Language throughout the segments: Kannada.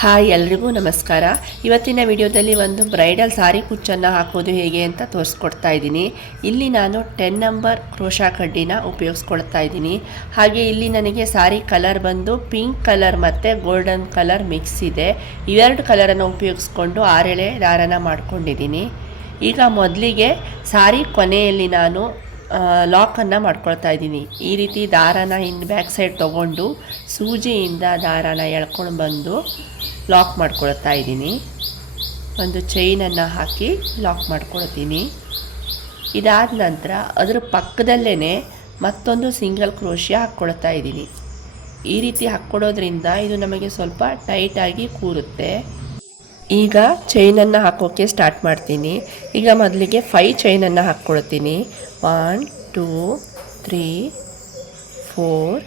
ಹಾಯ್ ಎಲ್ರಿಗೂ ನಮಸ್ಕಾರ. ಇವತ್ತಿನ ವಿಡಿಯೋದಲ್ಲಿ ಒಂದು ಬ್ರೈಡಲ್ ಸಾರಿ ಕುಚ್ಚನ್ನು ಹಾಕೋದು ಹೇಗೆ ಅಂತ ತೋರಿಸ್ಕೊಡ್ತಾ ಇದ್ದೀನಿ. ಇಲ್ಲಿ ನಾನು 10 ನಂಬರ್ ಕ್ರೋಶಾ ಕಡ್ಡಿನ ಉಪಯೋಗಿಸ್ಕೊಳ್ತಾ ಇದ್ದೀನಿ. ಹಾಗೆ ಇಲ್ಲಿ ನನಗೆ ಸಾರಿ ಕಲರ್ ಬಂದು ಪಿಂಕ್ ಕಲರ್ ಮತ್ತು ಗೋಲ್ಡನ್ ಕಲರ್ ಮಿಕ್ಸ್ ಇದೆ. ಇವೆರಡು ಕಲರನ್ನು ಉಪಯೋಗಿಸ್ಕೊಂಡು 6 ಎಳೆ ದಾರನ ಮಾಡ್ಕೊಂಡಿದ್ದೀನಿ. ಈಗ ಮೊದಲಿಗೆ ಸಾರಿ ಕೊನೆಯಲ್ಲಿ ನಾನು ಲಾಕನ್ನು ಮಾಡ್ಕೊಳ್ತಾ ಇದ್ದೀನಿ. ಈ ರೀತಿ ದಾರನ ಬ್ಯಾಕ್ ಸೈಡ್ ತೊಗೊಂಡು ಸೂಜಿಯಿಂದ ದಾರನ ಎಳ್ಕೊಂಡು ಬಂದು ಲಾಕ್ ಮಾಡ್ಕೊಳ್ತಾ ಇದ್ದೀನಿ. ಒಂದು ಚೈನನ್ನು ಹಾಕಿ ಲಾಕ್ ಮಾಡ್ಕೊಳ್ತೀನಿ. ಇದಾದ ನಂತರ ಅದರ ಪಕ್ಕದಲ್ಲೇ ಮತ್ತೊಂದು ಸಿಂಗಲ್ ಕ್ರೋಶಿಯಾ ಹಾಕ್ಕೊಳ್ತಾ ಇದ್ದೀನಿ. ಈ ರೀತಿ ಹಾಕ್ಕೊಡೋದ್ರಿಂದ ಇದು ನಮಗೆ ಸ್ವಲ್ಪ ಟೈಟಾಗಿ ಕೂರುತ್ತೆ. ಈಗ ಚೈನನ್ನು ಹಾಕೋಕ್ಕೆ ಸ್ಟಾರ್ಟ್ ಮಾಡ್ತೀನಿ. ಈಗ ಮೊದಲಿಗೆ 5 ಚೈನನ್ನು ಹಾಕ್ಕೊಳ್ತೀನಿ. 1 2 3 4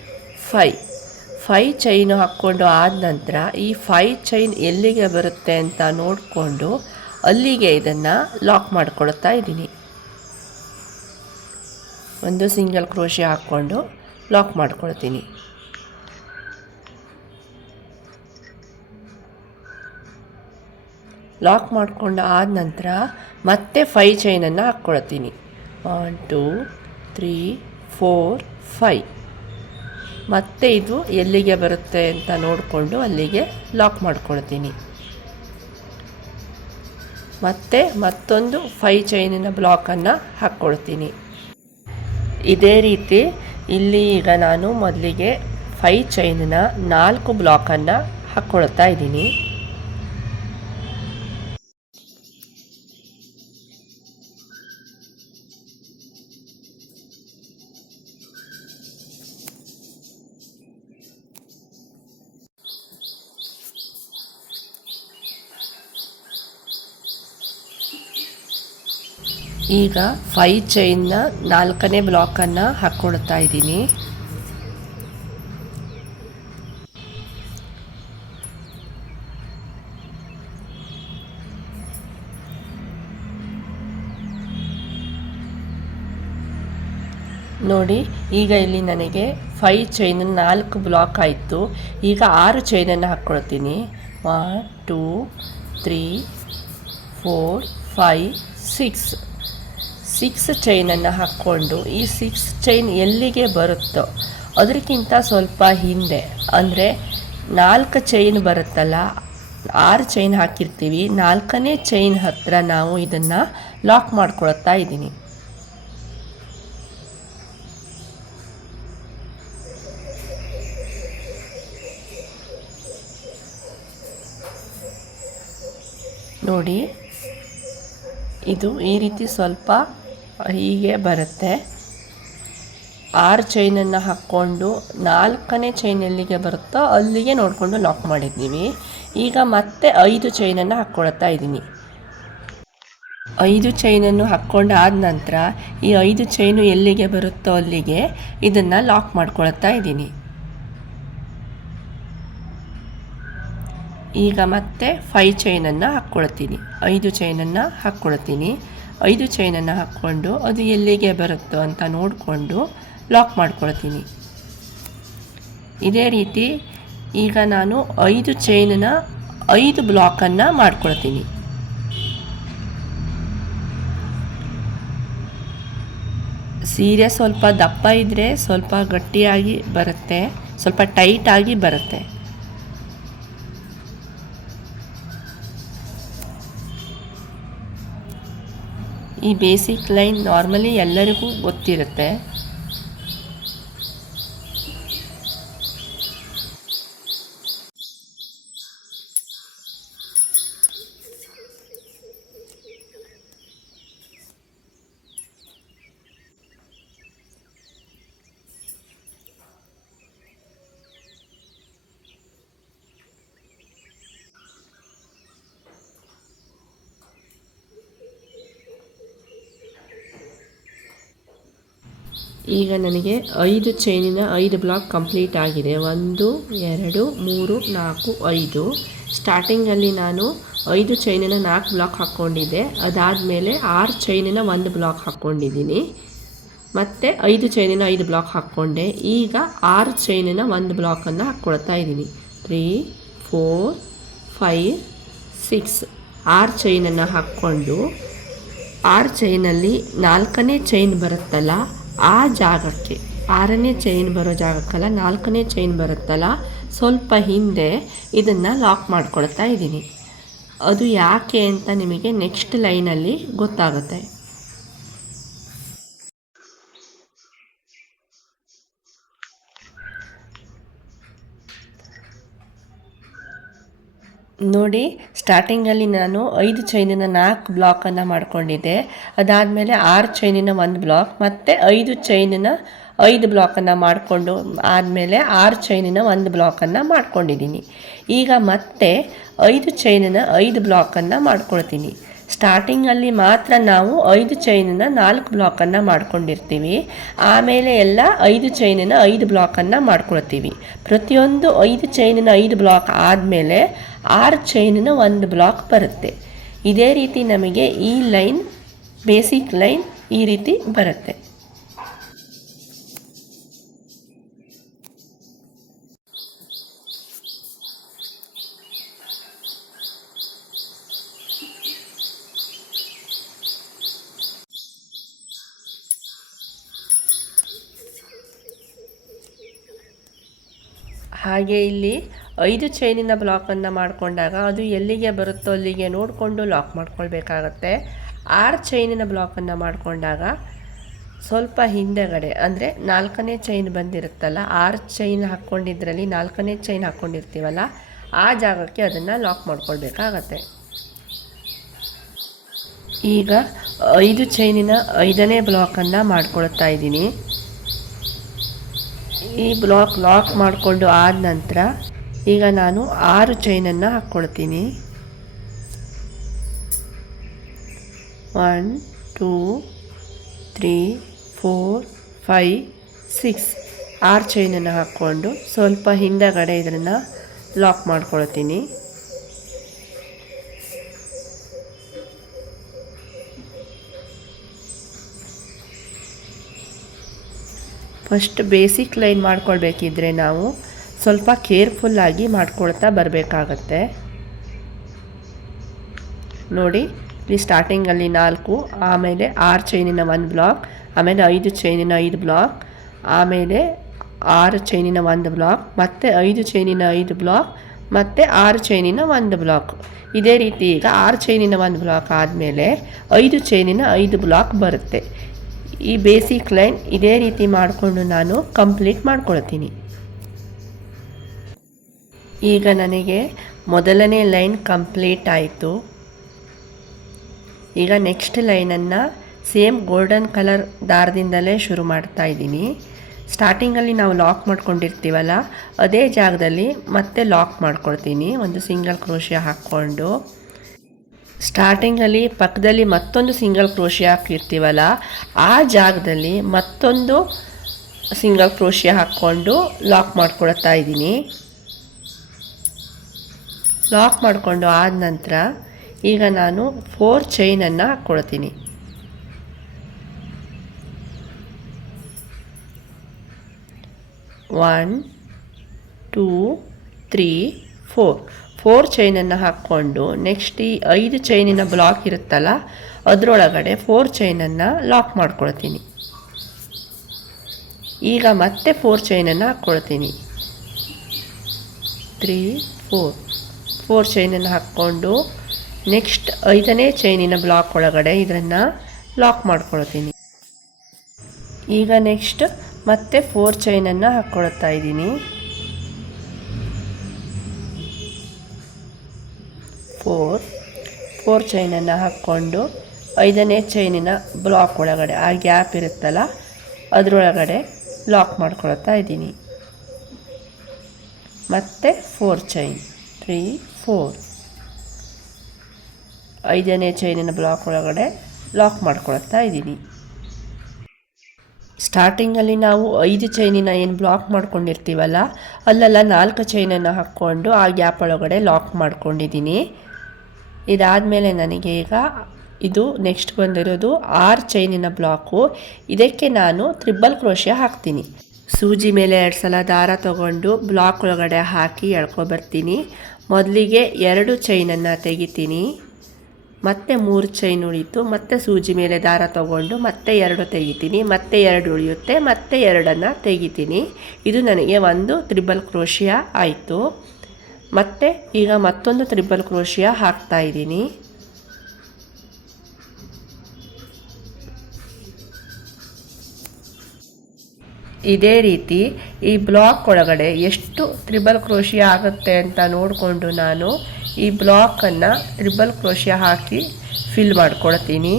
5 ಚೈನು ಹಾಕ್ಕೊಂಡು ಆದ ನಂತರ ಈ 5 ಚೈನ್ ಎಲ್ಲಿಗೆ ಬರುತ್ತೆ ಅಂತ ನೋಡಿಕೊಂಡು ಅಲ್ಲಿಗೆ ಇದನ್ನು ಲಾಕ್ ಮಾಡ್ಕೊಳ್ತಾ ಇದ್ದೀನಿ. ಒಂದು ಸಿಂಗಲ್ ಕ್ರೋಶೆ ಹಾಕ್ಕೊಂಡು ಲಾಕ್ ಮಾಡ್ಕೊಳ್ತೀನಿ. ಲಾಕ್ ಮಾಡಿಕೊಂಡು ಆದ ನಂತರ ಮತ್ತೆ 5 ಚೈನನ್ನು ಹಾಕ್ಕೊಳ್ತೀನಿ. 1 2 3 4 5 ಮತ್ತೆ ಇದು ಎಲ್ಲಿಗೆ ಬರುತ್ತೆ ಅಂತ ನೋಡಿಕೊಂಡು ಅಲ್ಲಿಗೆ ಲಾಕ್ ಮಾಡ್ಕೊಳ್ತೀನಿ. ಮತ್ತೆ ಮತ್ತೊಂದು 5 ಚೈನಿನ ಬ್ಲಾಕನ್ನು ಹಾಕ್ಕೊಳ್ತೀನಿ. ಇದೇ ರೀತಿ ಇಲ್ಲಿ ಈಗ ನಾನು ಮೊದಲಿಗೆ 5 ಚೈನಿನ 4 ಬ್ಲಾಕನ್ನು ಹಾಕ್ಕೊಳ್ತಾ ಇದ್ದೀನಿ. ಈಗ 5 ಚೈನ್ನ 4ನೇ ಬ್ಲಾಕನ್ನು ಹಾಕ್ಕೊಳ್ತಾ ಇದ್ದೀನಿ. ನೋಡಿ, ಈಗ ಇಲ್ಲಿ ನನಗೆ 5 ಚೈನ್ 4 ಬ್ಲಾಕ್ ಆಯಿತು. ಈಗ 6 ಚೈನನ್ನು ಹಾಕ್ಕೊಳ್ತೀನಿ. 1 2 3 4 5 6 ಚೈನನ್ನು ಹಾಕ್ಕೊಂಡು ಈ 6 ಚೈನ್ ಎಲ್ಲಿಗೆ ಬರುತ್ತೋ ಅದಕ್ಕಿಂತ ಸ್ವಲ್ಪ ಹಿಂದೆ, ಅಂದರೆ 4 ಚೈನ್ ಬರುತ್ತಲ್ಲ, 6 ಚೈನ್ ಹಾಕಿರ್ತೀವಿ, 4ನೇ ಚೈನ್ ಹತ್ತಿರ ನಾವು ಇದನ್ನು ಲಾಕ್ ಮಾಡ್ಕೊಳ್ತಾ ಇದ್ದೀನಿ. ನೋಡಿ, ಇದು ಈ ರೀತಿ ಸ್ವಲ್ಪ ಹೀಗೆ ಬರುತ್ತೆ. 6 ಚೈನನ್ನು ಹಾಕ್ಕೊಂಡು 4ನೇ ಚೈನ್ ಎಲ್ಲಿಗೆ ಬರುತ್ತೋ ಅಲ್ಲಿಗೆ ನೋಡಿಕೊಂಡು ಲಾಕ್ ಮಾಡಿದ್ದೀವಿ. ಈಗ ಮತ್ತೆ 5 ಚೈನನ್ನು ಹಾಕ್ಕೊಳ್ತಾ ಇದ್ದೀನಿ. 5 ಚೈನನ್ನು ಹಾಕ್ಕೊಂಡು ಆದ ನಂತರ ಈ 5 ಚೈನು ಎಲ್ಲಿಗೆ ಬರುತ್ತೋ ಅಲ್ಲಿಗೆ ಇದನ್ನು ಲಾಕ್ ಮಾಡ್ಕೊಳ್ತಾ ಇದ್ದೀನಿ. ಈಗ ಮತ್ತೆ 5 ಚೈನನ್ನು ಹಾಕ್ಕೊಳ್ತೀನಿ. 5 ಚೈನನ್ನು ಹಾಕ್ಕೊಳ್ತೀನಿ. 5 ಚೈನನ್ನು ಹಾಕ್ಕೊಂಡು ಅದು ಎಲ್ಲಿಗೆ ಬರುತ್ತೋ ಅಂತ ನೋಡಿಕೊಂಡು ಲಾಕ್ ಮಾಡ್ಕೊಳ್ತೀನಿ. ಇದೇ ರೀತಿ ಈಗ ನಾನು 5 ಚೈನಿನ 5 ಬ್ಲಾಕನ್ನು ಮಾಡ್ಕೊಳ್ತೀನಿ. ಸೀರೆ ಸ್ವಲ್ಪ ದಪ್ಪ ಇದ್ದರೆ ಸ್ವಲ್ಪ ಗಟ್ಟಿಯಾಗಿ ಬರುತ್ತೆ, ಸ್ವಲ್ಪ ಟೈಟಾಗಿ ಬರುತ್ತೆ. ಈ ಬೇಸಿಕ್ ಲೈನ್ ನಾರ್ಮಲಿ ಎಲ್ಲರಿಗೂ ಗೊತ್ತಿರುತ್ತೆ. ಈಗ ನನಗೆ 5 ಚೈನಿನ 5 ಬ್ಲಾಕ್ ಕಂಪ್ಲೀಟ್ ಆಗಿದೆ. 1 2 3 4 5. ಸ್ಟಾರ್ಟಿಂಗಲ್ಲಿ ನಾನು 5 ಚೈನಿನ 4 ಬ್ಲಾಕ್ ಹಾಕ್ಕೊಂಡಿದ್ದೆ. ಅದಾದಮೇಲೆ 6 ಚೈನಿನ 1 ಬ್ಲಾಕ್ ಹಾಕ್ಕೊಂಡಿದ್ದೀನಿ. ಮತ್ತು 5 ಚೈನಿನ 5 ಬ್ಲಾಕ್ ಹಾಕ್ಕೊಂಡೆ. ಈಗ 6 ಚೈನಿನ 1 ಬ್ಲಾಕನ್ನು ಹಾಕ್ಕೊಳ್ತಾ ಇದ್ದೀನಿ. 3 4 5 6 6 ಚೈನನ್ನು ಹಾಕ್ಕೊಂಡು 6 ಚೈನಲ್ಲಿ 4ನೇ ಚೈನ್ ಬರುತ್ತಲ್ಲ ಆ ಜಾಗಕ್ಕೆ, 6ನೇ ಚೈನ್ ಬರೋ ಜಾಗಕ್ಕಲ್ಲ 4ನೇ ಚೈನ್ ಬರುತ್ತಲ್ಲ ಸ್ವಲ್ಪ ಹಿಂದೆ ಇದನ್ನು ಲಾಕ್ ಮಾಡ್ಕೊಳ್ತಾ ಇದ್ದೀನಿ. ಅದು ಯಾಕೆ ಅಂತ ನಿಮಗೆ ನೆಕ್ಸ್ಟ್ ಲೈನಲ್ಲಿ ಗೊತ್ತಾಗುತ್ತೆ. ನೋಡಿ, ಸ್ಟಾರ್ಟಿಂಗಲ್ಲಿ ನಾನು 5 ಚೈನಿನ 4 ಬ್ಲಾಕನ್ನು ಮಾಡ್ಕೊಂಡಿದ್ದೆ. ಅದಾದಮೇಲೆ 6 ಚೈನಿನ 1 ಬ್ಲಾಕ್, ಮತ್ತು 5 ಚೈನಿನ 5 ಬ್ಲಾಕನ್ನು ಮಾಡಿಕೊಂಡು ಆದಮೇಲೆ 6 ಚೈನಿನ 1 ಬ್ಲಾಕನ್ನು ಮಾಡ್ಕೊಂಡಿದ್ದೀನಿ. ಈಗ ಮತ್ತೆ 5 ಚೈನಿನ 5 ಬ್ಲಾಕನ್ನು ಮಾಡ್ಕೊಳ್ತೀನಿ. ಸ್ಟಾರ್ಟಿಂಗಲ್ಲಿ ಮಾತ್ರ ನಾವು 5 ಚೈನಿನ 4 ಬ್ಲಾಕನ್ನು ಮಾಡ್ಕೊಂಡಿರ್ತೀವಿ. ಆಮೇಲೆ ಎಲ್ಲ 5 ಚೈನಿನ 5 ಬ್ಲಾಕನ್ನು ಮಾಡ್ಕೊಳ್ತೀವಿ. ಪ್ರತಿಯೊಂದು 5 ಚೈನಿನ 5 ಬ್ಲಾಕ್ ಆದಮೇಲೆ 6 ಚೈನಿನ 1 ಬ್ಲಾಕ್ ಬರುತ್ತೆ. ಇದೇ ರೀತಿ ನಮಗೆ ಈ ಲೈನ್, ಬೇಸಿಕ್ ಲೈನ್ ಈ ರೀತಿ ಬರುತ್ತೆ. ಹಾಗೆ ಇಲ್ಲಿ 5 ಚೈನಿನ ಬ್ಲಾಕನ್ನು ಮಾಡಿಕೊಂಡಾಗ ಅದು ಎಲ್ಲಿಗೆ ಬರುತ್ತೋ ಅಲ್ಲಿಗೆ ನೋಡಿಕೊಂಡು ಲಾಕ್ ಮಾಡ್ಕೊಳ್ಬೇಕಾಗತ್ತೆ. 6 ಚೈನಿನ ಬ್ಲಾಕನ್ನು ಮಾಡಿಕೊಂಡಾಗ ಸ್ವಲ್ಪ ಹಿಂದೆಗಡೆ, ಅಂದರೆ 4ನೇ ಚೈನ್ ಬಂದಿರುತ್ತಲ್ಲ, 6 ಚೈನ್ ಹಾಕ್ಕೊಂಡಿದ್ರಲ್ಲಿ 4ನೇ ಚೈನ್ ಹಾಕ್ಕೊಂಡಿರ್ತೀವಲ್ಲ ಆ ಜಾಗಕ್ಕೆ ಅದನ್ನು ಲಾಕ್ ಮಾಡ್ಕೊಳ್ಬೇಕಾಗತ್ತೆ. ಈಗ 5 ಚೈನಿನ 5ನೇ ಬ್ಲಾಕನ್ನು ಮಾಡ್ಕೊಳ್ತಾ ಇದ್ದೀನಿ. ಈ ಬ್ಲಾಕ್ ಲಾಕ್ ಮಾಡಿಕೊಂಡು ಆದ ನಂತರ ಈಗ ನಾನು 6 ಚೈನನ್ನು ಹಾಕ್ಕೊಳ್ತೀನಿ. 1 2 3 4 5 6 6 ಚೈನನ್ನು ಹಾಕ್ಕೊಂಡು ಸ್ವಲ್ಪ ಹಿಂದಗಡೆ ಇದನ್ನು ಲಾಕ್ ಮಾಡ್ಕೊಳ್ತೀನಿ. ಫಸ್ಟ್ ಬೇಸಿಕ್ ಲೈನ್ ಮಾಡ್ಕೊಳ್ಬೇಕಿದ್ರೆ ನಾವು ಸ್ವಲ್ಪ ಕೇರ್ಫುಲ್ಲಾಗಿ ಮಾಡ್ಕೊಳ್ತಾ ಬರಬೇಕಾಗತ್ತೆ. ನೋಡಿ, ಇಲ್ಲಿ ಸ್ಟಾರ್ಟಿಂಗಲ್ಲಿ 4, ಆಮೇಲೆ 6 ಚೈನಿನ 1 ಬ್ಲಾಕ್, ಆಮೇಲೆ 5 ಚೈನಿನ 5 ಬ್ಲಾಕ್, ಆಮೇಲೆ 6 ಚೈನಿನ 1 ಬ್ಲಾಕ್, ಮತ್ತು 5 ಚೈನಿನ 5 ಬ್ಲಾಕ್, ಮತ್ತು 6 ಚೈನಿನ 1 ಬ್ಲಾಕ್. ಇದೇ ರೀತಿ ಈಗ 6 ಚೈನಿನ 1 ಬ್ಲಾಕ್ ಆದಮೇಲೆ 5 ಚೈನಿನ 5 ಬ್ಲಾಕ್ ಬರುತ್ತೆ. ಈ ಬೇಸಿಕ್ ಲೈನ್ ಇದೇ ರೀತಿ ಮಾಡಿಕೊಂಡು ನಾನು ಕಂಪ್ಲೀಟ್ ಮಾಡ್ಕೊಳ್ತೀನಿ. ಈಗ ನನಗೆ ಮೊದಲನೇ ಲೈನ್ ಕಂಪ್ಲೀಟ್ ಆಯಿತು. ಈಗ ನೆಕ್ಸ್ಟ್ ಲೈನನ್ನು ಸೇಮ್ ಗೋಲ್ಡನ್ ಕಲರ್ ದಾರದಿಂದಲೇ ಶುರು ಮಾಡ್ತಾ ಇದ್ದೀನಿ. ಸ್ಟಾರ್ಟಿಂಗಲ್ಲಿ ನಾವು ಲಾಕ್ ಮಾಡ್ಕೊಂಡಿರ್ತೀವಲ್ಲ ಅದೇ ಜಾಗದಲ್ಲಿ ಮತ್ತೆ ಲಾಕ್ ಮಾಡ್ಕೊಳ್ತೀನಿ, ಒಂದು ಸಿಂಗಲ್ ಕ್ರೋಶಿಯಾ ಹಾಕ್ಕೊಂಡು. ಸ್ಟಾರ್ಟಿಂಗಲ್ಲಿ ಪಕ್ಕದಲ್ಲಿ ಮತ್ತೊಂದು ಸಿಂಗಲ್ ಕ್ರೋಶಿಯಾ ಹಾಕಿರ್ತೀವಲ್ಲ ಆ ಜಾಗದಲ್ಲಿ ಮತ್ತೊಂದು ಸಿಂಗಲ್ ಕ್ರೋಶಿಯಾ ಹಾಕ್ಕೊಂಡು ಲಾಕ್ ಮಾಡ್ಕೊಳ್ತಾ ಇದ್ದೀನಿ. ಲಾಕ್ ಮಾಡಿಕೊಂಡು ಆದ ನಂತರ ಈಗ ನಾನು 4 ಚೈನನ್ನು ಹಾಕ್ಕೊಳ್ತೀನಿ. 1 2 3 4 ಚೈನನ್ನು ಹಾಕ್ಕೊಂಡು ನೆಕ್ಸ್ಟ್ ಈ 5 ಚೈನಿನ ಬ್ಲಾಕ್ ಇರುತ್ತಲ್ಲ ಅದರೊಳಗಡೆ 4 ಚೈನನ್ನು ಲಾಕ್ ಮಾಡ್ಕೊಳ್ತೀನಿ. ಈಗ ಮತ್ತೆ 4 ಚೈನನ್ನು ಹಾಕ್ಕೊಳ್ತೀನಿ. 3 4 ಚೈನನ್ನು ಹಾಕ್ಕೊಂಡು ನೆಕ್ಸ್ಟ್ 5ನೇ ಚೈನಿನ ಬ್ಲಾಕ್ ಒಳಗಡೆ ಇದನ್ನು ಲಾಕ್ ಮಾಡ್ಕೊಳ್ತೀನಿ. ಈಗ ನೆಕ್ಸ್ಟ್ ಮತ್ತೆ 4 ಚೈನನ್ನು ಹಾಕ್ಕೊಳ್ತಾ ಇದ್ದೀನಿ. 4 ಚೈನನ್ನು ಹಾಕ್ಕೊಂಡು 5ನೇ ಚೈನಿನ ಬ್ಲಾಕ್ ಒಳಗಡೆ ಆ ಗ್ಯಾಪ್ ಇರುತ್ತಲ್ಲ ಅದರೊಳಗಡೆ ಲಾಕ್ ಮಾಡ್ಕೊಳ್ತಾ ಇದ್ದೀನಿ. ಮತ್ತೆ 4 ಚೈನ್ 3 4 5ನೇ ಚೈನಿನ ಬ್ಲಾಕ್ ಒಳಗಡೆ ಲಾಕ್ ಮಾಡ್ಕೊಳ್ತಾ ಇದ್ದೀನಿ. ಸ್ಟಾರ್ಟಿಂಗಲ್ಲಿ ನಾವು 5 ಚೈನಿನ ಏನು ಬ್ಲಾಕ್ ಮಾಡ್ಕೊಂಡಿರ್ತೀವಲ್ಲ ಅಲ್ಲೆಲ್ಲ 4 ಚೈನನ್ನು ಹಾಕ್ಕೊಂಡು ಆ ಗ್ಯಾಪ್ ಒಳಗಡೆ ಲಾಕ್ ಮಾಡ್ಕೊಂಡಿದ್ದೀನಿ. ಇದಾದಮೇಲೆ ನನಗೆ ಈಗ ಇದು ನೆಕ್ಸ್ಟ್ ಬಂದಿರೋದು 6 ಚೈನಿನ ಬ್ಲಾಕು. ಇದಕ್ಕೆ ನಾನು ಟ್ರಿಬಲ್ ಕ್ರೋಶಿಯಾ ಹಾಕ್ತೀನಿ. ಸೂಜಿ ಮೇಲೆ 2 ಸಲ ದಾರ ತಗೊಂಡು ಬ್ಲಾಕ್ ಒಳಗಡೆ ಹಾಕಿ ಎಳ್ಕೊಬರ್ತೀನಿ. ಮೊದಲಿಗೆ 2 ಚೈನನ್ನು ತೆಗಿತೀನಿ, ಮತ್ತೆ 3 ಚೈನ್ ಉಳಿತು. ಮತ್ತೆ ಸೂಜಿ ಮೇಲೆ ದಾರ ತಗೊಂಡು ಮತ್ತೆ 2 ತೆಗಿತೀನಿ, ಮತ್ತೆ 2 ಉಳಿಯುತ್ತೆ, ಮತ್ತೆ 2 ತೆಗಿತೀನಿ. ಇದು ನನಗೆ ಒಂದು ತ್ರಿಬಲ್ ಕ್ರೋಶಿಯಾ ಆಯಿತು. ಮತ್ತೆ ಈಗ ಮತ್ತೊಂದು ತ್ರಿಬಲ್ ಕ್ರೋಶಿಯಾ ಹಾಕ್ತಾ ಇದ್ದೀನಿ. ಇದೇ ರೀತಿ ಈ ಬ್ಲಾಕ್ ಒಳಗಡೆ ಎಷ್ಟು ತ್ರಿಬಲ್ ಕ್ರೋಶಿಯಾ ಆಗುತ್ತೆ ಅಂತ ನೋಡಿಕೊಂಡು ನಾನು ಈ ಬ್ಲಾಕನ್ನು ತ್ರಿಬಲ್ ಕ್ರೋಶಿಯಾ ಹಾಕಿ ಫಿಲ್ ಮಾಡ್ಕೊಳ್ತೀನಿ.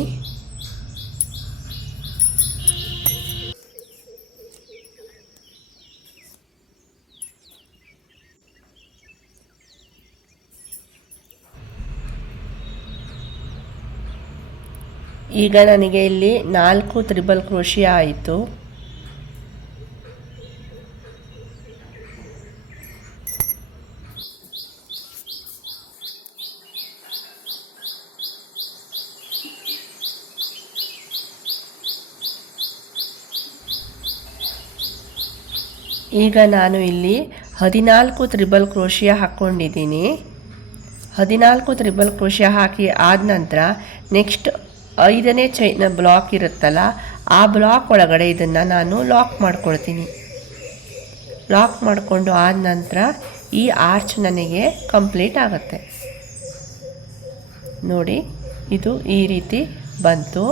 ಈಗ ನನಗೆ ಇಲ್ಲಿ 4 ತ್ರಿಬಲ್ ಕ್ರೋಶಿಯಾ ಆಯಿತು. ಈಗ ನಾನು ಇಲ್ಲಿ 14 ತ್ರಿಬಲ್ ಕ್ರೋಶಿಯಾ ಹಾಕ್ಕೊಂಡಿದ್ದೀನಿ. 14 ತ್ರಿಬಲ್ ಕ್ರೋಶಿಯಾ ಹಾಕಿ ಆದ ನಂತರ ನೆಕ್ಸ್ಟ್ 5ನೇ ಚೈನ ಬ್ಲಾಕ್ ಇರುತ್ತಲ್ಲ, ಆ ಬ್ಲಾಕ್ ಒಳಗಡೆ ಇದನ್ನು ನಾನು ಲಾಕ್ ಮಾಡ್ಕೊಳ್ತೀನಿ. ಲಾಕ್ ಮಾಡಿಕೊಂಡು ಆದ ನಂತರ ಈ ಆರ್ಚ್ ನನಗೆ ಕಂಪ್ಲೀಟ್ ಆಗುತ್ತೆ. ನೋಡಿ, ಇದು ಈ ರೀತಿ ಬಂತು.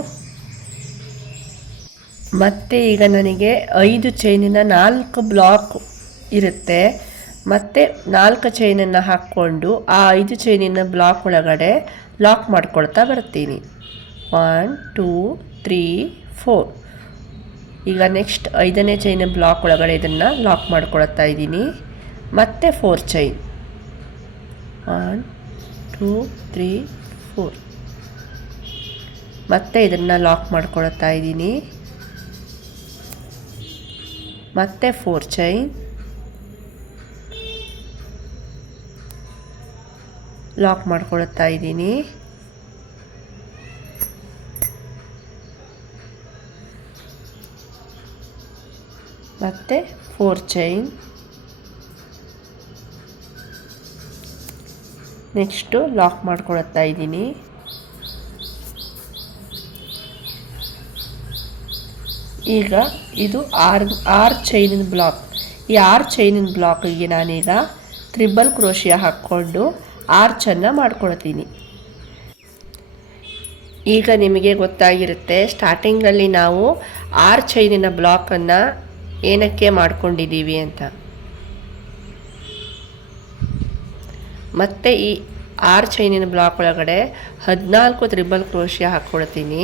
ಮತ್ತು ಈಗ ನನಗೆ 5 ಚೈನಿನ 4 ಬ್ಲಾಕ್ ಇರುತ್ತೆ. ಮತ್ತು 4 ಚೈನನ್ನು ಹಾಕ್ಕೊಂಡು ಆ 5 ಚೈನಿನ ಬ್ಲಾಕ್ ಒಳಗಡೆ ಲಾಕ್ ಮಾಡ್ಕೊಳ್ತಾ ಬರ್ತೀನಿ. 1 2 3 4. ಈಗ ನೆಕ್ಸ್ಟ್ 5ನೇ ಚೈನ ಬ್ಲಾಕ್ ಒಳಗಡೆ ಇದನ್ನು ಲಾಕ್ ಮಾಡ್ಕೊಳ್ತಾ ಇದ್ದೀನಿ. ಮತ್ತೆ 4 ಚೈನ್, 1 2 3 4. ಮತ್ತೆ ಇದನ್ನು ಲಾಕ್ ಮಾಡ್ಕೊಳ್ತಾ ಇದ್ದೀನಿ. ಮತ್ತೆ 4 ಚೈನ್, ಲಾಕ್ ಮಾಡ್ಕೊಳ್ತಾ ಇದ್ದೀನಿ. ಮತ್ತೆ 4 ಚೈನ್, ನೆಕ್ಸ್ಟು ಲಾಕ್ ಮಾಡ್ಕೊಳ್ತಾ ಇದ್ದೀನಿ. ಈಗ ಇದು 6 ಚೈನಿನ ಬ್ಲಾಕ್. ಈ 6 ಚೈನಿನ ಬ್ಲಾಕಿಗೆ ನಾನೀಗ ತ್ರಿಬಲ್ ಕ್ರೋಶಿಯಾ ಹಾಕ್ಕೊಂಡು ಆರ್ಚನ್ನು ಮಾಡ್ಕೊಳ್ತೀನಿ. ಈಗ ನಿಮಗೆ ಗೊತ್ತಾಗಿರುತ್ತೆ ಸ್ಟಾರ್ಟಿಂಗಲ್ಲಿ ನಾವು 6 ಚೈನಿನ ಬ್ಲಾಕನ್ನು ಏನಕ್ಕೆ ಮಾಡ್ಕೊಂಡಿದ್ದೀವಿ ಅಂತ. ಮತ್ತು ಈ 6 ಚೈನಿನ ಬ್ಲಾಕ್ ಒಳಗಡೆ 14 ತ್ರಿಬಲ್ ಕ್ರೋಶಿಯಾ ಹಾಕ್ಕೊಳ್ತೀನಿ.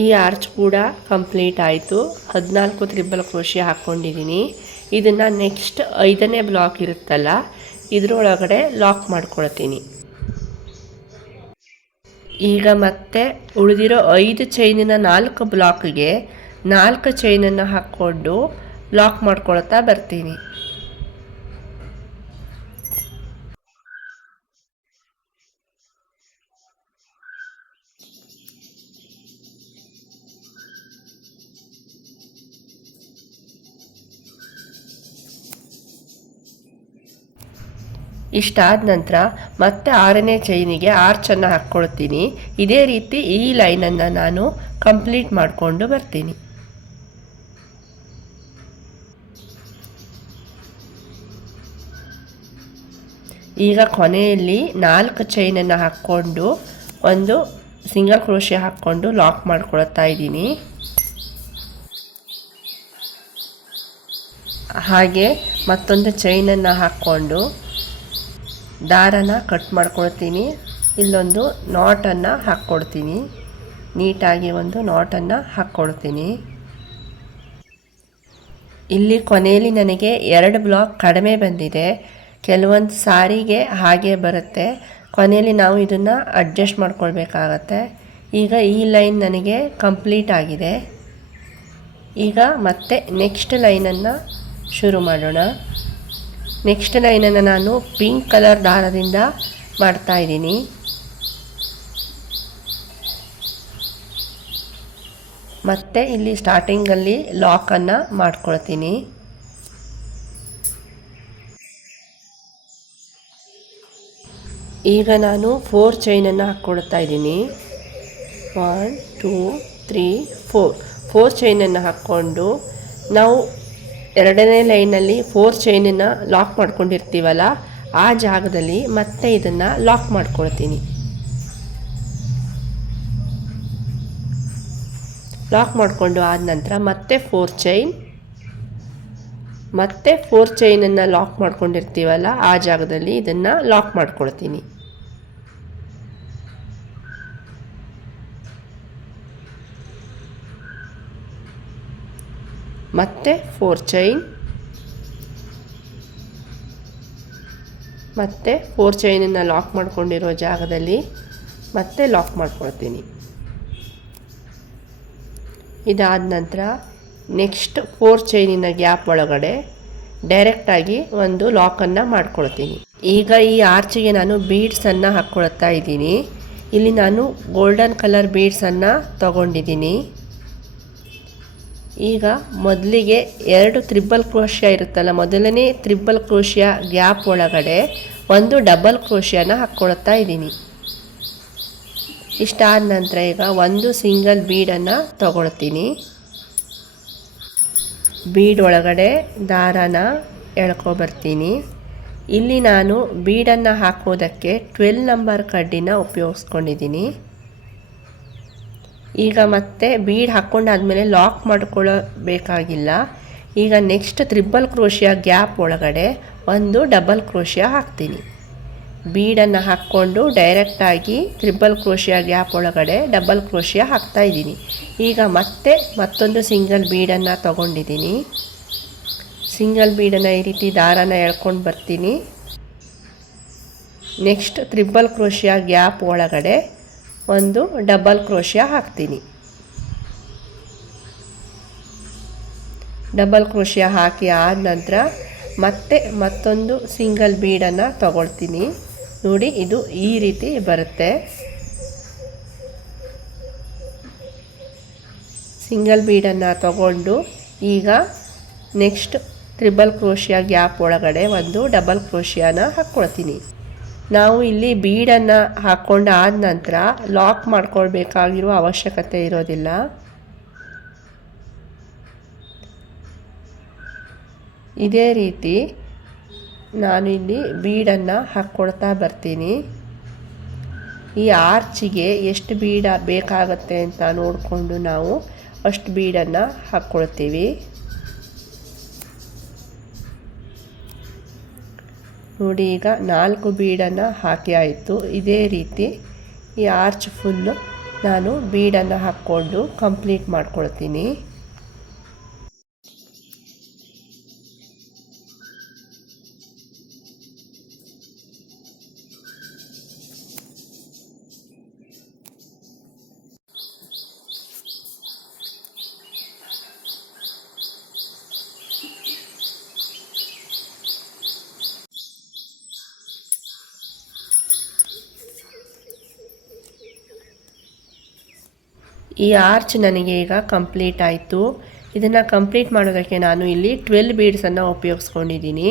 ಈ ಆರ್ಚ್ ಕೂಡ ಕಂಪ್ಲೀಟ್ ಆಯಿತು. 14 ತ್ರಿಬಲ್ ಕ್ರೋಶಿಯಾ ಹಾಕ್ಕೊಂಡಿದ್ದೀನಿ. ಇದನ್ನು ನೆಕ್ಸ್ಟ್ 5ನೇ ಬ್ಲಾಕ್ ಇರುತ್ತಲ್ಲ, ಇದರೊಳಗಡೆ ಲಾಕ್ ಮಾಡ್ಕೊಳ್ತೀನಿ. ಈಗ ಮತ್ತೆ ಉಳಿದಿರೋ 5 ಚೈನಿನ 4 ಬ್ಲಾಕ್ಗೆ 4 ಚೈನನ್ನು ಹಾಕ್ಕೊಂಡು ಲಾಕ್ ಮಾಡ್ಕೊಳ್ತಾ ಬರ್ತೀನಿ. ಇಷ್ಟಾದ ನಂತರ ಮತ್ತೆ 6ನೇ ಚೈನಿಗೆ ಆರ್ಚನ್ನು ಹಾಕ್ಕೊಳ್ತೀನಿ. ಇದೇ ರೀತಿ ಈ ಲೈನನ್ನು ನಾನು ಕಂಪ್ಲೀಟ್ ಮಾಡಿಕೊಂಡು ಬರ್ತೀನಿ. ಈಗ ಕೊನೆಯಲ್ಲಿ 4 ಚೈನನ್ನು ಹಾಕ್ಕೊಂಡು ಒಂದು ಸಿಂಗಲ್ ಕ್ರೋಶೆ ಹಾಕ್ಕೊಂಡು ಲಾಕ್ ಮಾಡ್ಕೊಳ್ತಾ ಇದ್ದೀನಿ. ಹಾಗೆ ಮತ್ತೊಂದು ಚೈನನ್ನು ಹಾಕ್ಕೊಂಡು ದಾರನ ಕಟ್ ಮಾಡ್ಕೊಳ್ತೀನಿ. ಇಲ್ಲೊಂದು ನಾಟನ್ನು ಹಾಕ್ಕೊಡ್ತೀನಿ. ನೀಟಾಗಿ ಒಂದು ನಾಟನ್ನು ಹಾಕ್ಕೊಳ್ತೀನಿ. ಇಲ್ಲಿ ಕೊನೆಯಲ್ಲಿ ನನಗೆ 2 ಬ್ಲಾಕ್ ಕಡಿಮೆ ಬಂದಿದೆ. ಕೆಲವೊಂದು ಸಾರಿಗೆ ಹಾಗೆ ಬರುತ್ತೆ, ಕೊನೆಯಲ್ಲಿ ನಾವು ಇದನ್ನು ಅಡ್ಜಸ್ಟ್ ಮಾಡ್ಕೊಳ್ಬೇಕಾಗತ್ತೆ. ಈಗ ಈ ಲೈನ್ ನನಗೆ ಕಂಪ್ಲೀಟ್ ಆಗಿದೆ. ಈಗ ಮತ್ತೆ ನೆಕ್ಸ್ಟ್ ಲೈನನ್ನು ಶುರು ಮಾಡೋಣ. ನೆಕ್ಸ್ಟ್ ಲೈನನ್ನು ನಾನು ಪಿಂಕ್ ಕಲರ್ ದಾರದಿಂದ ಮಾಡ್ತಾಯಿದ್ದೀನಿ. ಮತ್ತು ಇಲ್ಲಿ ಸ್ಟಾರ್ಟಿಂಗಲ್ಲಿ ಲಾಕನ್ನು ಮಾಡ್ಕೊಳ್ತೀನಿ. ಈಗ ನಾನು 4 ಚೈನನ್ನು ಹಾಕ್ಕೊಳ್ತಾ ಇದ್ದೀನಿ. 1 2 3 4 ಚೈನನ್ನು ಹಾಕ್ಕೊಂಡು ನಾವು ಎರಡನೇ ಲೈನಲ್ಲಿ 4 ಚೈನನ್ನು ಲಾಕ್ ಮಾಡ್ಕೊಂಡಿರ್ತೀವಲ್ಲ, ಆ ಜಾಗದಲ್ಲಿ ಮತ್ತೆ ಇದನ್ನು ಲಾಕ್ ಮಾಡ್ಕೊಳ್ತೀನಿ. ಲಾಕ್ ಮಾಡಿಕೊಂಡು ಆದ ನಂತರ ಮತ್ತೆ 4 ಚೈನ್, ಮತ್ತೆ 4 ಚೈನನ್ನು ಲಾಕ್ ಮಾಡ್ಕೊಂಡಿರ್ತೀವಲ್ಲ ಆ ಜಾಗದಲ್ಲಿ ಇದನ್ನು ಲಾಕ್ ಮಾಡ್ಕೊಳ್ತೀನಿ. ಮತ್ತೆ 4 ಚೈನ್, ಮತ್ತೆ 4 ಚೈನನ್ನು ಲಾಕ್ ಮಾಡ್ಕೊಂಡಿರೋ ಜಾಗದಲ್ಲಿ ಮತ್ತೆ ಲಾಕ್ ಮಾಡ್ಕೊಳ್ತೀನಿ. ಇದಾದ ನಂತರ ನೆಕ್ಸ್ಟ್ 4 ಚೈನಿನ ಗ್ಯಾಪ್ ಒಳಗಡೆ ಡೈರೆಕ್ಟಾಗಿ ಒಂದು ಲಾಕನ್ನು ಮಾಡ್ಕೊಳ್ತೀನಿ. ಈಗ ಈ ಆರ್ಚಿಗೆ ನಾನು ಬೀಡ್ಸನ್ನು ಹಾಕ್ಕೊಳ್ತಾ ಇದ್ದೀನಿ. ಇಲ್ಲಿ ನಾನು ಗೋಲ್ಡನ್ ಕಲರ್ ಬೀಡ್ಸನ್ನು ತಗೊಂಡಿದ್ದೀನಿ. ಈಗ ಮೊದಲಿಗೆ 2 ತ್ರಿಬಲ್ ಕ್ರೋಶಿಯಾ ಇರುತ್ತಲ್ಲ, ಮೊದಲನೇ ತ್ರಿಬಲ್ ಕ್ರೋಶಿಯಾ ಗ್ಯಾಪ್ ಒಳಗಡೆ ಒಂದು ಡಬಲ್ ಕ್ರೋಶಿಯಾನ ಹಾಕ್ಕೊಳ್ತಾ ಇದ್ದೀನಿ. ಇಷ್ಟಾದ ನಂತರ ಈಗ ಒಂದು ಸಿಂಗಲ್ ಬೀಡನ್ನು ತಗೊಳ್ತೀನಿ. ಬೀಡ್ ಒಳಗಡೆ ದಾರನ ಎಳ್ಕೊಬರ್ತೀನಿ. ಇಲ್ಲಿ ನಾನು ಬೀಡನ್ನು ಹಾಕೋದಕ್ಕೆ 12 ನಂಬರ್ ಕಡ್ಡಿನ ಉಪಯೋಗಿಸ್ಕೊಂಡಿದ್ದೀನಿ. ಈಗ ಮತ್ತೆ ಬೀಡ್ ಹಾಕ್ಕೊಂಡಾದ್ಮೇಲೆ ಲಾಕ್ ಮಾಡ್ಕೊಳ್ಳಬೇಕಾಗಿಲ್ಲ. ಈಗ ನೆಕ್ಸ್ಟ್ ತ್ರಿಬಲ್ ಕ್ರೋಶಿಯಾ ಗ್ಯಾಪ್ ಒಳಗಡೆ ಒಂದು ಡಬಲ್ ಕ್ರೋಶಿಯಾ ಹಾಕ್ತೀನಿ. ಬೀಡನ್ನು ಹಾಕ್ಕೊಂಡು ಡೈರೆಕ್ಟಾಗಿ ತ್ರಿಬಲ್ ಕ್ರೋಶಿಯಾ ಗ್ಯಾಪ್ ಒಳಗಡೆ ಡಬಲ್ ಕ್ರೋಶಿಯಾ ಹಾಕ್ತಾಯಿದ್ದೀನಿ. ಈಗ ಮತ್ತೆ ಮತ್ತೊಂದು ಸಿಂಗಲ್ ಬೀಡನ್ನು ತಗೊಂಡಿದ್ದೀನಿ. ಸಿಂಗಲ್ ಬೀಡನ್ನು ಈ ರೀತಿ ದಾರನ ಎಳ್ಕೊಂಡು ಬರ್ತೀನಿ. ನೆಕ್ಸ್ಟ್ ತ್ರಿಬಲ್ ಕ್ರೋಶಿಯಾ ಗ್ಯಾಪ್ ಒಳಗಡೆ ಒಂದು ಡಬಲ್ ಕ್ರೋಶಿಯಾ ಹಾಕ್ತೀನಿ. ಡಬಲ್ ಕ್ರೋಶಿಯಾ ಹಾಕಿ ಆದ ನಂತರ ಮತ್ತೆ ಮತ್ತೊಂದು ಸಿಂಗಲ್ ಬೀಡನ್ನು ತಗೊಳ್ತೀನಿ. ನೋಡಿ, ಇದು ಈ ರೀತಿ ಬರುತ್ತೆ. ಸಿಂಗಲ್ ಬೀಡನ್ನು ತಗೊಂಡು ಈಗ ನೆಕ್ಸ್ಟ್ ತ್ರಿಬಲ್ ಕ್ರೋಶಿಯಾ ಗ್ಯಾಪ್ ಒಳಗಡೆ ಒಂದು ಡಬಲ್ ಕ್ರೋಶಿಯಾನ ಹಾಕ್ಕೊಳ್ತೀನಿ. ನಾವು ಇಲ್ಲಿ ಬೀಡನ್ನು ಹಾಕ್ಕೊಂಡು ಆದ ನಂತರ ಲಾಕ್ ಮಾಡ್ಕೊಳ್ಬೇಕಾಗಿರೋ ಅವಶ್ಯಕತೆ ಇರೋದಿಲ್ಲ. ಇದೇ ರೀತಿ ನಾನು ಇಲ್ಲಿ ಬೀಡನ್ನು ಹಾಕ್ಕೊಳ್ತಾ ಬರ್ತೀನಿ. ಈ ಆರ್ಚಿಗೆ ಎಷ್ಟು ಬೀಡ ಬೇಕಾಗತ್ತೆ ಅಂತ ನೋಡಿಕೊಂಡು ನಾವು ಅಷ್ಟು ಬೀಡನ್ನು ಹಾಕ್ಕೊಳ್ತೀವಿ. ನೋಡಿ, ಈಗ 4 ಬೀಡನ್ನು ಹಾಕಿ ಆಯಿತು. ಇದೇ ರೀತಿ ಈ ಆರ್ಚ್ ಫುಲ್ಲು ನಾನು ಬೀಡನ್ನು ಹಾಕ್ಕೊಂಡು ಕಂಪ್ಲೀಟ್ ಮಾಡ್ಕೊಳ್ತೀನಿ. ಈ ಆರ್ಚ್ ನನಗೆ ಈಗ ಕಂಪ್ಲೀಟ್ ಆಯಿತು. ಇದನ್ನು ಕಂಪ್ಲೀಟ್ ಮಾಡೋದಕ್ಕೆ ನಾನು ಇಲ್ಲಿ 12 ಬೀಡ್ಸನ್ನು ಉಪಯೋಗಿಸ್ಕೊಂಡಿದ್ದೀನಿ.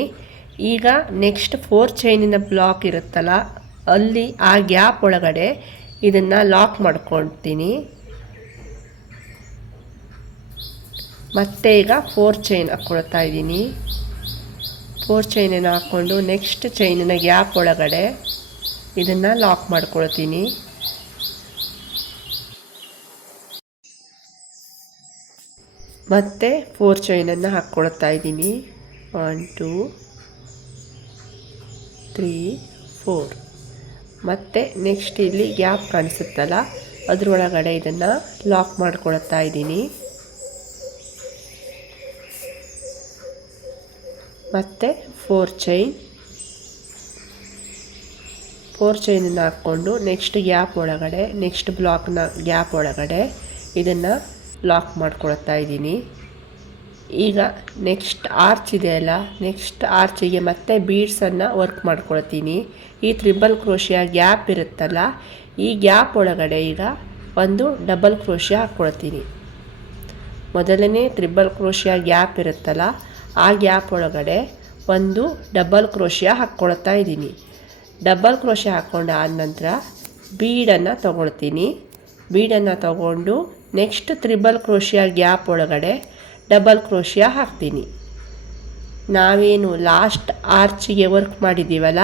ಈಗ ನೆಕ್ಸ್ಟ್ 4 ಚೈನಿನ ಬ್ಲಾಕ್ ಇರುತ್ತಲ್ಲ, ಅಲ್ಲಿ ಆ ಗ್ಯಾಪ್ ಒಳಗಡೆ ಇದನ್ನು ಲಾಕ್ ಮಾಡ್ಕೊಳ್ತೀನಿ. ಮತ್ತೆ ಈಗ 4 ಚೈನ್ ಹಾಕ್ಕೊಳ್ತಾ ಇದ್ದೀನಿ. 4 ಚೈನನ್ನು ಹಾಕ್ಕೊಂಡು ನೆಕ್ಸ್ಟ್ ಚೈನಿನ ಗ್ಯಾಪ್ ಒಳಗಡೆ ಇದನ್ನು ಲಾಕ್ ಮಾಡ್ಕೊಳ್ತೀನಿ. ಮತ್ತೆ 4 ಚೈನನ್ನು ಹಾಕ್ಕೊಳ್ತಾ ಇದ್ದೀನಿ. 1 2 3 4. ಮತ್ತು ನೆಕ್ಸ್ಟ್ ಇಲ್ಲಿ ಗ್ಯಾಪ್ ಕಾಣಿಸುತ್ತಲ್ಲ, ಅದರೊಳಗಡೆ ಇದನ್ನು ಲಾಕ್ ಮಾಡ್ಕೊಳ್ತಾ ಇದ್ದೀನಿ. ಮತ್ತು 4 ಚೈನನ್ನು ಹಾಕ್ಕೊಂಡು ನೆಕ್ಸ್ಟ್ ಗ್ಯಾಪ್ ಒಳಗಡೆ, ನೆಕ್ಸ್ಟ್ ಬ್ಲಾಕ್ನ ಗ್ಯಾಪ್ ಒಳಗಡೆ ಇದನ್ನು ಲಾಕ್ ಮಾಡ್ಕೊಳ್ತಾ ಇದ್ದೀನಿ. ಈಗ ನೆಕ್ಸ್ಟ್ ಆರ್ಚ್ ಇದೆಯಲ್ಲ, ನೆಕ್ಸ್ಟ್ ಆರ್ಚಿಗೆ ಮತ್ತೆ ಬೀಡ್ಸನ್ನು ವರ್ಕ್ ಮಾಡ್ಕೊಳ್ತೀನಿ. ಈ ತ್ರಿಬಲ್ ಕ್ರೋಶಿಯ ಗ್ಯಾಪ್ ಇರುತ್ತಲ್ಲ, ಈ ಗ್ಯಾಪ್ ಒಳಗಡೆ ಈಗ ಒಂದು ಡಬಲ್ ಕ್ರೋಶಿಯ ಹಾಕ್ಕೊಳ್ತೀನಿ. ಮೊದಲನೇ ತ್ರಿಬಲ್ ಕ್ರೋಶಿಯ ಗ್ಯಾಪ್ ಇರುತ್ತಲ್ಲ, ಆ ಗ್ಯಾಪ್ ಒಳಗಡೆ ಒಂದು ಡಬಲ್ ಕ್ರೋಶಿಯ ಹಾಕ್ಕೊಳ್ತಾ ಇದ್ದೀನಿ. ಡಬಲ್ ಕ್ರೋಶಿಯ ಹಾಕ್ಕೊಂಡು ಆದ ನಂತರ ಬೀಡನ್ನು ತಗೊಳ್ತೀನಿ. ಬೀಡನ್ನು ತಗೊಂಡು ನೆಕ್ಸ್ಟ್ ತ್ರಿಬಲ್ ಕ್ರೋಶಿಯ ಗ್ಯಾಪ್ ಒಳಗಡೆ ಡಬಲ್ ಕ್ರೋಶಿಯ ಹಾಕ್ತೀನಿ. ನಾವೇನು ಲಾಸ್ಟ್ ಆರ್ಚಿಗೆ ವರ್ಕ್ ಮಾಡಿದ್ದೀವಲ್ಲ,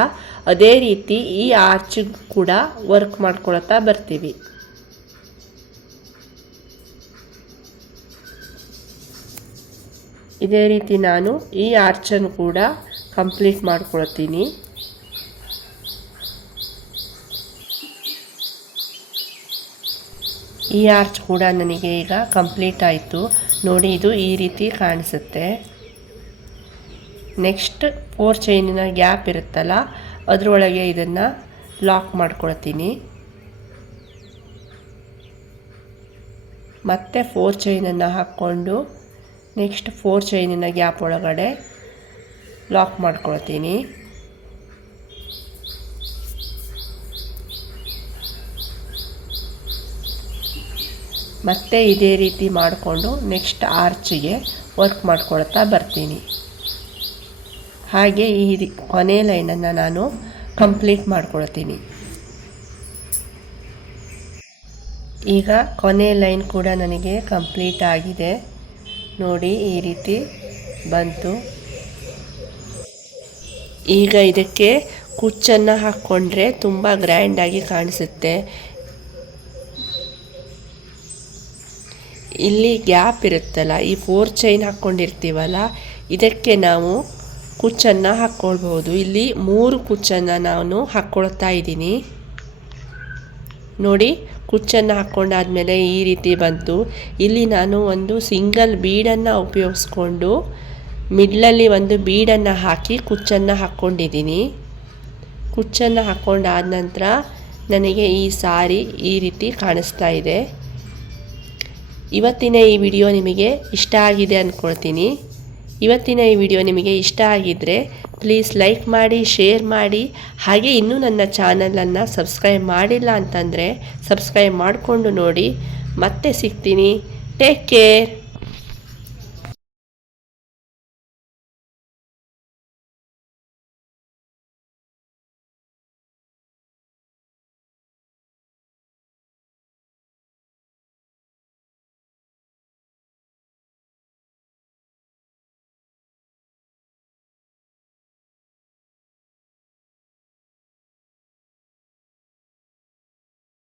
ಅದೇ ರೀತಿ ಈ ಆರ್ಚಿಗೆ ಕೂಡ ವರ್ಕ್ ಮಾಡ್ಕೊಳ್ತಾ ಬರ್ತೀವಿ. ಇದೇ ರೀತಿ ನಾನು ಈ ಆರ್ಚನ್ನು ಕೂಡ ಕಂಪ್ಲೀಟ್ ಮಾಡ್ಕೊಳ್ತೀನಿ. ಈ ಆರ್ಚ್ ಕೂಡ ನನಗೆ ಈಗ ಕಂಪ್ಲೀಟ್ ಆಯಿತು. ನೋಡಿ, ಇದು ಈ ರೀತಿ ಕಾಣಿಸುತ್ತೆ. ನೆಕ್ಸ್ಟ್ 4 ಚೈನಿನ ಗ್ಯಾಪ್ ಇರುತ್ತಲ್ಲ, ಅದರೊಳಗೆ ಇದನ್ನು ಲಾಕ್ ಮಾಡ್ಕೊಳ್ತೀನಿ. ಮತ್ತೆ 4 ಚೈನನ್ನು ಹಾಕ್ಕೊಂಡು ನೆಕ್ಸ್ಟ್ 4 ಚೈನಿನ ಗ್ಯಾಪ್ ಒಳಗಡೆ ಲಾಕ್ ಮಾಡ್ಕೊಳ್ತೀನಿ. ಮತ್ತೆ ಇದೇ ರೀತಿ ಮಾಡಿಕೊಂಡು ನೆಕ್ಸ್ಟ್ ಆರ್ಚಿಗೆ ವರ್ಕ್ ಮಾಡ್ಕೊಳ್ತಾ ಬರ್ತೀನಿ. ಹಾಗೆ ಈ ಕೊನೆ ಲೈನನ್ನು ನಾನು ಕಂಪ್ಲೀಟ್ ಮಾಡ್ಕೊಳ್ತೀನಿ. ಈಗ ಕೊನೆ ಲೈನ್ ಕೂಡ ನನಗೆ ಕಂಪ್ಲೀಟ್ ಆಗಿದೆ. ನೋಡಿ, ಈ ರೀತಿ ಬಂತು. ಈಗ ಇದಕ್ಕೆ ಕುಚ್ಚನ್ನು ಹಾಕ್ಕೊಂಡ್ರೆ ತುಂಬ ಗ್ರ್ಯಾಂಡಾಗಿ ಕಾಣಿಸುತ್ತೆ. ಇಲ್ಲಿ ಗ್ಯಾಪ್ ಇರುತ್ತಲ್ಲ, ಈ 4 ಚೈನ್ ಹಾಕ್ಕೊಂಡಿರ್ತೀವಲ್ಲ, ಇದಕ್ಕೆ ನಾವು ಕುಚ್ಚನ್ನು ಹಾಕ್ಕೊಳ್ಬಹುದು. ಇಲ್ಲಿ 3 ಕುಚ್ಚನ್ನು ನಾನು ಹಾಕ್ಕೊಳ್ತಾ ಇದ್ದೀನಿ. ನೋಡಿ, ಕುಚ್ಚನ್ನು ಹಾಕ್ಕೊಂಡಾದ್ಮೇಲೆ ಈ ರೀತಿ ಬಂತು. ಇಲ್ಲಿ ನಾನು ಒಂದು ಸಿಂಗಲ್ ಬೀಡನ್ನು ಉಪಯೋಗಿಸ್ಕೊಂಡು ಮಿಡ್ಲಲ್ಲಿ ಒಂದು ಬೀಡನ್ನು ಹಾಕಿ ಕುಚ್ಚನ್ನು ಹಾಕ್ಕೊಂಡಿದ್ದೀನಿ. ಕುಚ್ಚನ್ನು ಹಾಕ್ಕೊಂಡಾದ ನಂತರ ನನಗೆ ಈ ಸಾರಿ ಈ ರೀತಿ ಕಾಣಿಸ್ತಾ ಇದೆ. ಇವತ್ತಿನ ಈ ವಿಡಿಯೋ ನಿಮಗೆ ಇಷ್ಟ ಆಗಿದೆ ಅಂದ್ಕೊಳ್ತೀನಿ. ಇವತ್ತಿನ ಈ ವಿಡಿಯೋ ನಿಮಗೆ ಇಷ್ಟ ಆಗಿದ್ದರೆ ಪ್ಲೀಸ್ ಲೈಕ್ ಮಾಡಿ, ಶೇರ್ ಮಾಡಿ. ಹಾಗೆ ಇನ್ನೂ ನನ್ನ ಚಾನಲನ್ನು ಸಬ್ಸ್ಕ್ರೈಬ್ ಮಾಡಿಲ್ಲ ಅಂತಂದರೆ ಸಬ್ಸ್ಕ್ರೈಬ್ ಮಾಡಿಕೊಂಡು ನೋಡಿ. ಮತ್ತೆ ಸಿಗ್ತೀನಿ. Take care.